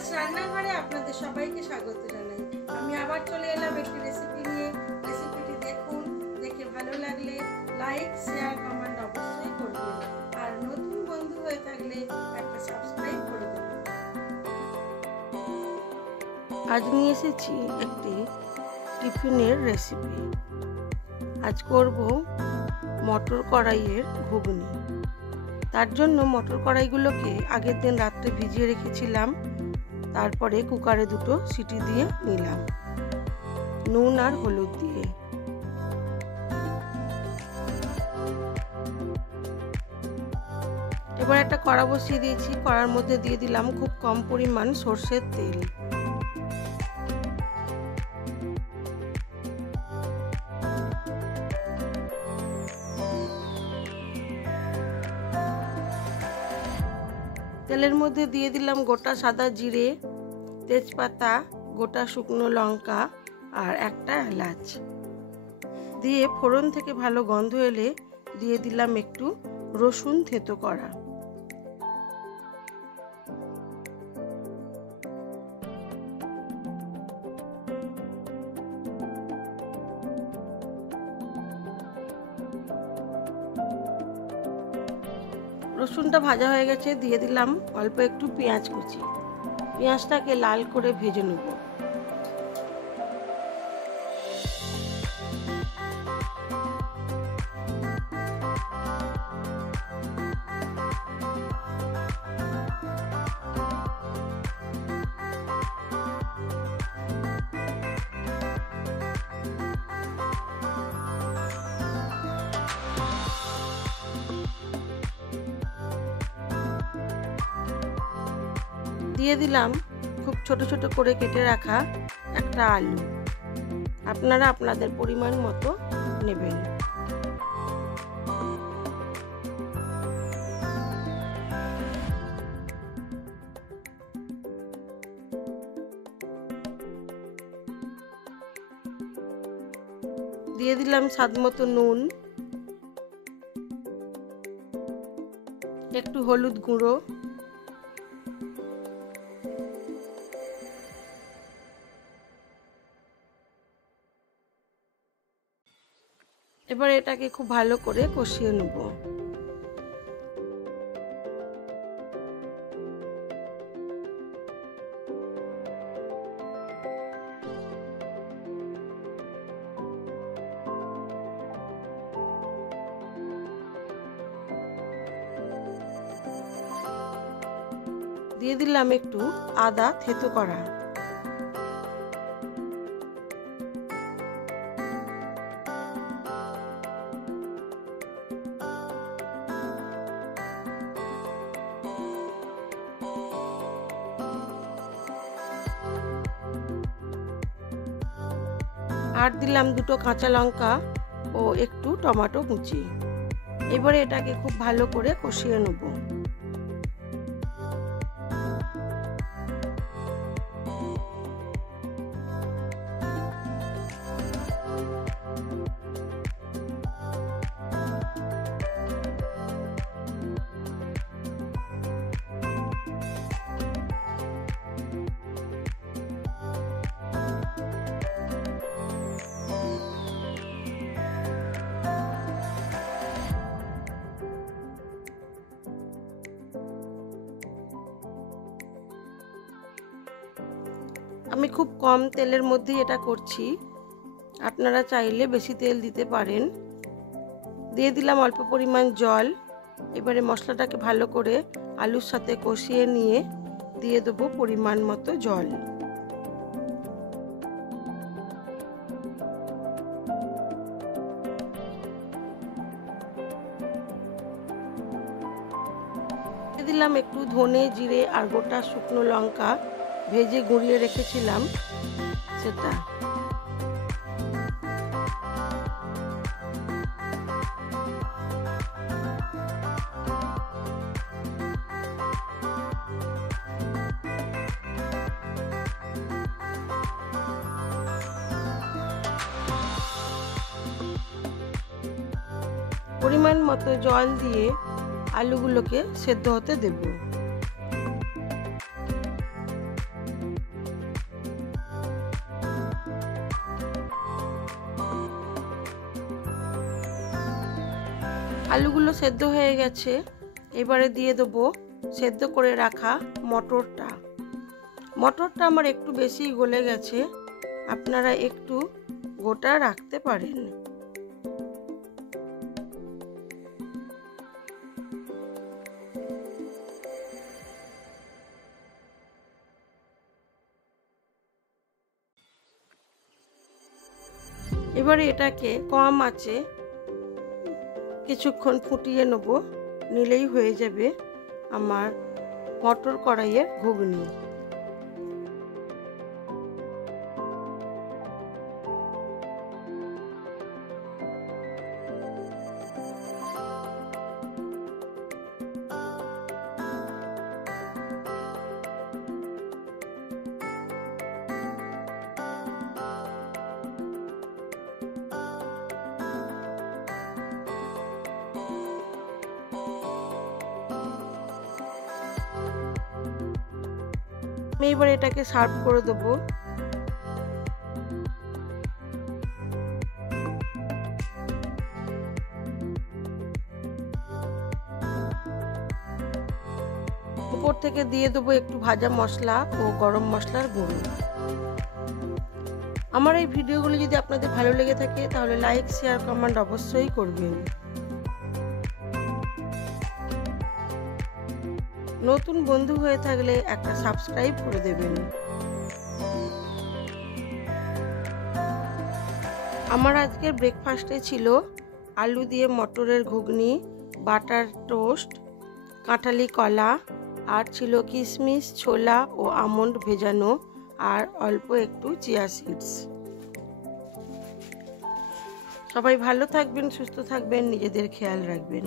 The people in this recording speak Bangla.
দাস রান্নাঘরে আপনাদের সবাইকে স্বাগত জানাই। আমি আবার চলে এলাম একটি রেসিপি নিয়ে। রেসিপিটি দেখুন, দেখে ভালো লাগলে লাইক, শেয়ার, কমেন্ট অবশ্যই করবেন। আর নতুন বন্ধু হয়ে থাকলে একটা সাবস্ক্রাইব করে দেবেন। আজ নিয়ে এসেছি একটি টিফিনের রেসিপি। আজ করব মটর কড়াইয়ের ঘুগনি। তার জন্য মটর কড়াইগুলোকে আগের দিন রাত্রে ভিজিয়ে রেখেছিলাম। তারপরে কুকারে 2টো সিটি দিয়ে নিলাম, নুন আর হলুদ দিয়ে। এবার একটা কড়া বসিয়ে দিয়েছি। কড়ার মধ্যে দিয়ে দিলাম খুব কম পরিমাণ সরষের তেল। তেলের মধ্যে দিয়ে দিলাম গোটা সাদা জিরে, তেজপাতা, গোটা শুকনো লঙ্কা আর একটা এলাচ। দিয়ে ফোড়ন থেকে ভালো গন্ধ এলে দিয়ে দিলাম একটু রসুন থেতো করা। রসুনটা ভাজা হয়ে গেছে, দিয়ে দিলাম অল্প একটু পেঁয়াজ কুচি। পেঁয়াজটাকে লাল করে ভেজে নেব। দিয়ে দিলাম খুব ছোট ছোট করে কেটে রাখা একটা আলু। আপনারা আপনাদের পরিমাণ মতো নেবেন। দিয়ে দিলাম স্বাদ মতো নুন, একটু হলুদ গুঁড়ো, এবার এটাকে খুব ভালো করে কষিয়ে নেব। দিয়ে দিলাম একটু আদা থেতো করা। আর দিলাম 2টো কাঁচা লঙ্কা ও একটু টমেটো কুচি। এবারে এটাকে খুব ভালো করে কষিয়ে নেব। আমি খুব কম তেলের মধ্যেই এটা করছি, আপনারা চাইলে বেশি তেল দিতে পারেন। দিয়ে দিলাম অল্প পরিমাণ জল। এবারে মশলাটাকে ভালো করে আলুর সাথে কষিয়ে নিয়ে দিয়ে দেবো পরিমাণ মতো জল। দিয়ে দিলাম একটু ধনে, জিরে আর গোটা শুকনো লঙ্কা ভেজে গুঁড়িয়ে রেখেছিলাম সেটা। পরিমাণ মতো জল দিয়ে আলুগুলোকে সেদ্ধ হতে দেব। আলুগুলো সেদ্ধ হয়ে গেছে। এবারে দিয়ে দেবো সেদ্ধ করে রাখা মটরটা। মটরটা আমার একটু বেশি গলে গেছে, আপনারা একটু গোটা রাখতে পারেন। এবারে এটাকে কম আঁচে কিছুক্ষণ ফুটিয়ে নেব, নিলেই হয়ে যাবে আমার মটর কড়াইয়ের ঘুগনি। আমি এবার এটাকে সার্ভ করে দেবো। উপর থেকে দিয়ে দেবো একটু ভাজা মশলা ও গরম মশলার গুঁড়ো। আমার এই ভিডিওগুলো যদি আপনাদের ভালো লেগে থাকে তাহলে লাইক, শেয়ার, কমেন্ট অবশ্যই করবেন। নতুন বন্ধু হয়ে থাকলে একটা সাবস্ক্রাইব করে দেবেন। আমার আজকের ব্রেকফাস্টে ছিল আলু দিয়ে মটরের ঘুগনি, বাটার টোস্ট, কাঁঠালি কলা, আর ছিল কিশমিশ, ছোলা ও আমন্ড ভেজানো, আর অল্প একটু চিয়া সিডস। সবাই ভালো থাকবেন, সুস্থ থাকবেন, নিজেদের খেয়াল রাখবেন।